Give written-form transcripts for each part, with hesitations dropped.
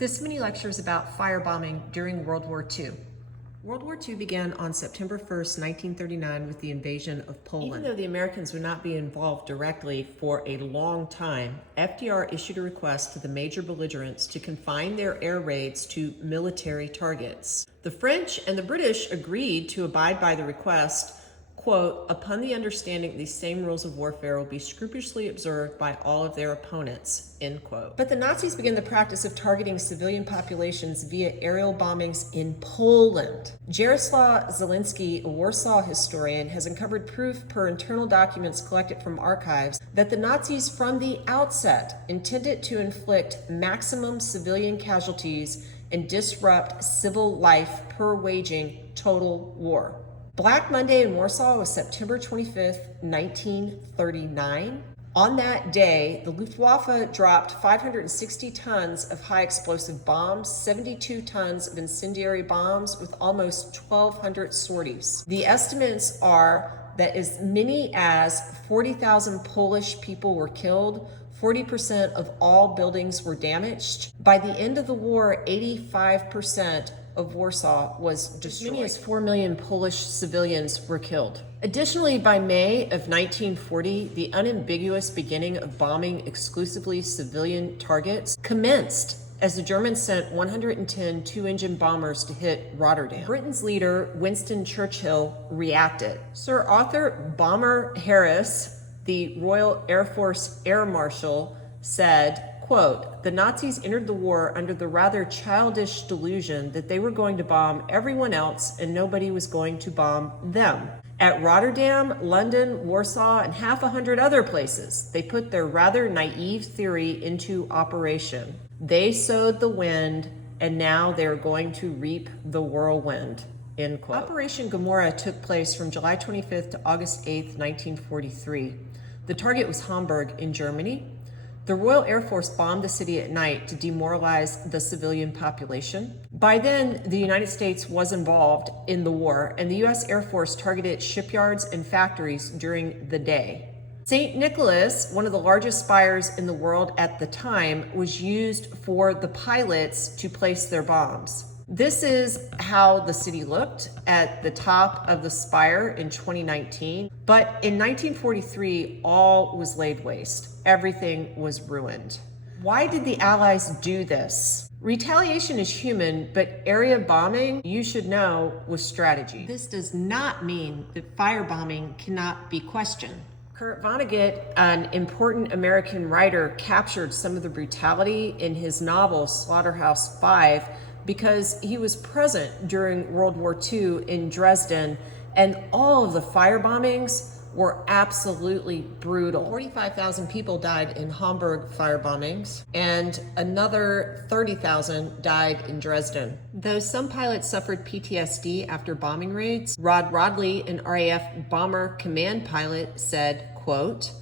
This mini lecture is about firebombing during World War II. World War II began on September 1st, 1939 with the invasion of Poland. Even though the Americans would not be involved directly for a long time, FDR issued a request to the major belligerents to confine their air raids to military targets. The French and the British agreed to abide by the request, quote, upon the understanding these same rules of warfare will be scrupulously observed by all of their opponents, end quote. But the Nazis began the practice of targeting civilian populations via aerial bombings in Poland. Jaroslaw Zielinski, a Warsaw historian, has uncovered proof per internal documents collected from archives that the Nazis from the outset intended to inflict maximum civilian casualties and disrupt civil life per waging total war. Black Monday in Warsaw was September 25th, 1939. On that day, the Luftwaffe dropped 560 tons of high explosive bombs, 72 tons of incendiary bombs with almost 1,200 sorties. The estimates are that as many as 40,000 Polish people were killed, 40% of all buildings were damaged. By the end of the war, 85% of Warsaw was destroyed. As many as 4 million Polish civilians were killed. Additionally, by May of 1940, the unambiguous beginning of bombing exclusively civilian targets commenced as the Germans sent 110 two-engine bombers to hit Rotterdam. Britain's leader, Winston Churchill, reacted. Sir Arthur Bomber Harris, the Royal Air Force Air Marshal, said, quote, the Nazis entered the war under the rather childish delusion that they were going to bomb everyone else and nobody was going to bomb them. At Rotterdam, London, Warsaw, and half 100 other places, they put their rather naive theory into operation. They sowed the wind, and now they're going to reap the whirlwind, end quote. Operation Gomorrah took place from July 25th to August 8th, 1943. The target was Hamburg in Germany. The Royal Air Force bombed the city at night to demoralize the civilian population. By then, the United States was involved in the war, and the U.S. Air Force targeted shipyards and factories during the day. St. Nicholas, one of the largest spires in the world at the time, was used for the pilots to place their bombs. This is how the city looked at the top of the spire in 2019. But in 1943, all was laid waste. Everything was ruined. Why did the Allies do this? Retaliation is human, but area bombing, you should know, was strategy. This does not mean that firebombing cannot be questioned. Kurt Vonnegut, an important American writer, captured some of the brutality in his novel Slaughterhouse-Five because he was present during World War II in Dresden, and all of the firebombings were absolutely brutal. 45,000 people died in Hamburg firebombings, and another 30,000 died in Dresden. Though some pilots suffered PTSD after bombing raids, Rod Rodley, an RAF bomber command pilot, said, quote,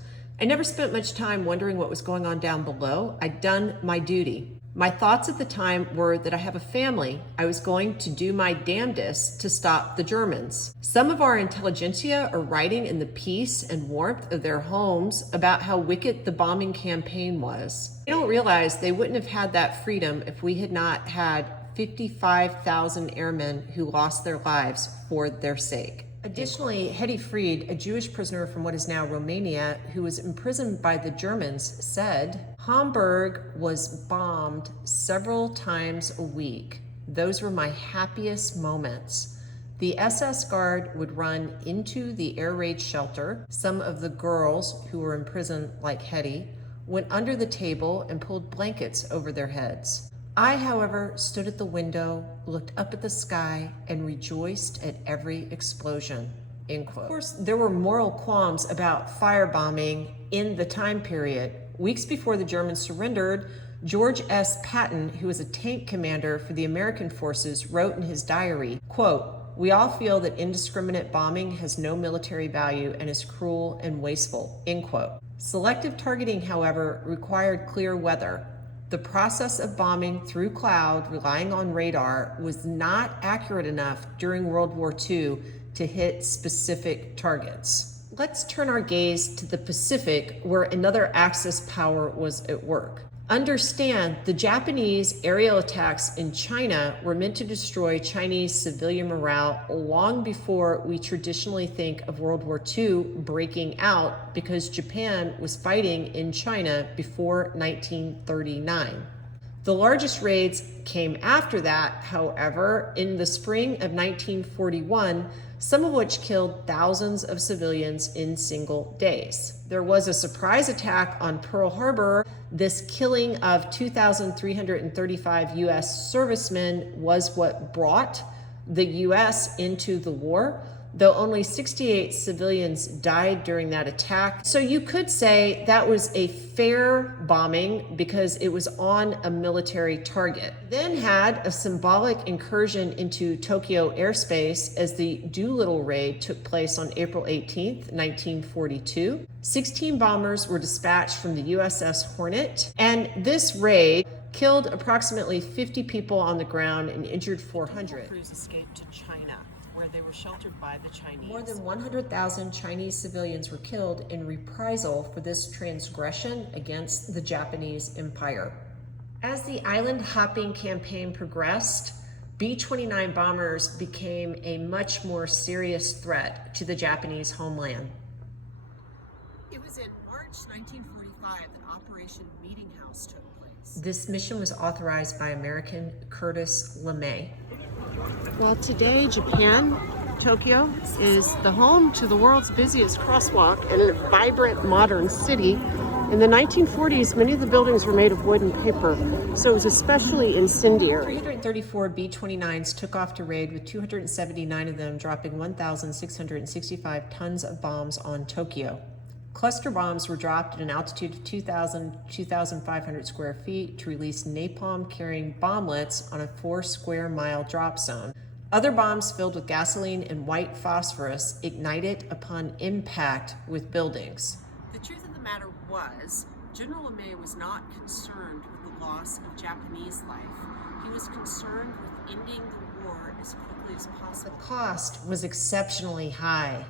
I never spent much time wondering what was going on down below. I'd done my duty. My thoughts at the time were that I have a family. I was going to do my damnedest to stop the Germans. Some of our intelligentsia are writing in the peace and warmth of their homes about how wicked the bombing campaign was. They don't realize they wouldn't have had that freedom if we had not had 55,000 airmen who lost their lives for their sake. Additionally, Hetty Fried, a Jewish prisoner from what is now Romania, who was imprisoned by the Germans, said, Hamburg was bombed several times a week. Those were my happiest moments. The SS guard would run into the air raid shelter. Some of the girls who were in prison, like Hetty, went under the table and pulled blankets over their heads. I, however, stood at the window, looked up at the sky, and rejoiced at every explosion, end quote. Of course, there were moral qualms about firebombing in the time period. Weeks before the Germans surrendered, George S. Patton, who was a tank commander for the American forces, wrote in his diary, quote, we all feel that indiscriminate bombing has no military value and is cruel and wasteful, end quote. Selective targeting, however, required clear weather. The process of bombing through cloud, relying on radar, was not accurate enough during World War II to hit specific targets. Let's turn our gaze to the Pacific, where another Axis power was at work. Understand, the Japanese aerial attacks in China were meant to destroy Chinese civilian morale long before we traditionally think of World War II breaking out, because Japan was fighting in China before 1939. The largest raids came after that, however, in the spring of 1941, some of which killed thousands of civilians in single days. There was a surprise attack on Pearl Harbor. This killing of 2,335 U.S. servicemen was what brought the U.S. into the war, though only 68 civilians died during that attack. So you could say that was a fair bombing because it was on a military target. Then had a symbolic incursion into Tokyo airspace as the Doolittle raid took place on April 18th, 1942. 16 bombers were dispatched from the USS Hornet, and this raid killed approximately 50 people on the ground and injured 400. Crews escaped to China, where they were sheltered by the Chinese. More than 100,000 Chinese civilians were killed in reprisal for this transgression against the Japanese Empire. As the island hopping campaign progressed, B-29 bombers became a much more serious threat to the Japanese homeland. It was in March 1945 that Operation Meeting House took place. This mission was authorized by American Curtis LeMay. Well, today, Japan, Tokyo, is the home to the world's busiest crosswalk and a vibrant modern city. In the 1940s, many of the buildings were made of wood and paper, so it was especially incendiary. 334 B-29s took off to raid, with 279 of them dropping 1,665 tons of bombs on Tokyo. Cluster bombs were dropped at an altitude of 2,500 square feet to release napalm-carrying bomblets on a 4-square-mile drop zone. Other bombs filled with gasoline and white phosphorus ignited upon impact with buildings. The truth of the matter was, General LeMay was not concerned with the loss of Japanese life. He was concerned with ending the war as quickly as possible. The cost was exceptionally high.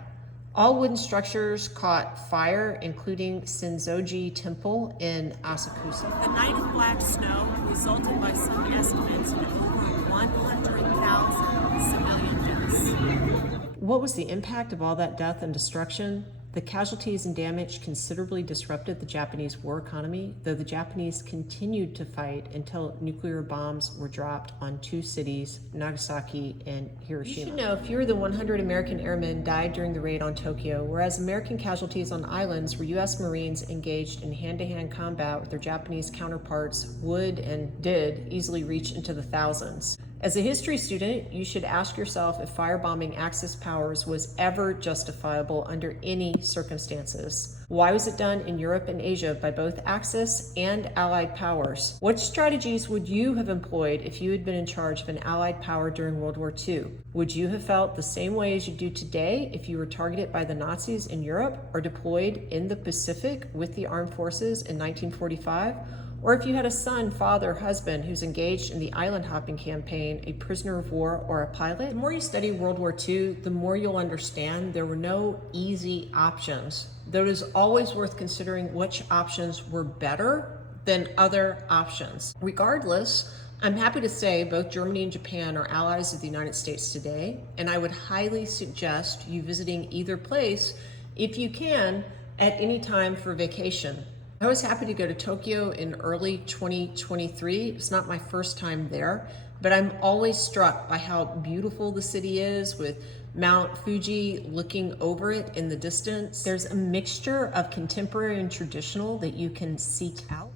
All wooden structures caught fire, including Senzoji Temple in Asakusa. The night of black snow resulted, by some estimates, in over 100,000 civilian deaths. What was the impact of all that death and destruction? The casualties and damage considerably disrupted the Japanese war economy, though the Japanese continued to fight until nuclear bombs were dropped on 2 cities, Nagasaki and Hiroshima. You should know fewer than 100 American airmen died during the raid on Tokyo, whereas American casualties on islands where U.S. Marines engaged in hand-to-hand combat with their Japanese counterparts would and did easily reach into the thousands. As a history student, you should ask yourself if firebombing Axis powers was ever justifiable under any circumstances. Why was it done in Europe and Asia by both Axis and Allied powers? What strategies would you have employed if you had been in charge of an Allied power during World War II? Would you have felt the same way as you do today if you were targeted by the Nazis in Europe or deployed in the Pacific with the armed forces in 1945? Or if you had a son, father, husband who's engaged in the island hopping campaign, a prisoner of war, or a pilot? The more you study World War II, the more you'll understand there were no easy options, though it is always worth considering which options were better than other options. Regardless, I'm happy to say both Germany and Japan are allies of the United States today, and I would highly suggest you visiting either place, if you can, at any time for vacation. I was happy to go to Tokyo in early 2023. It's not my first time there, but I'm always struck by how beautiful the city is, with Mount Fuji looking over it in the distance. There's a mixture of contemporary and traditional that you can seek out.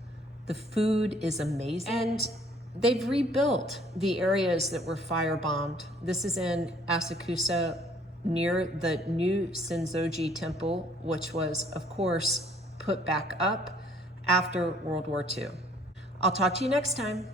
The food is amazing. And they've rebuilt the areas that were firebombed. This is in Asakusa, near the new Senzoji Temple, which was, of course, put back up after World War II. I'll talk to you next time.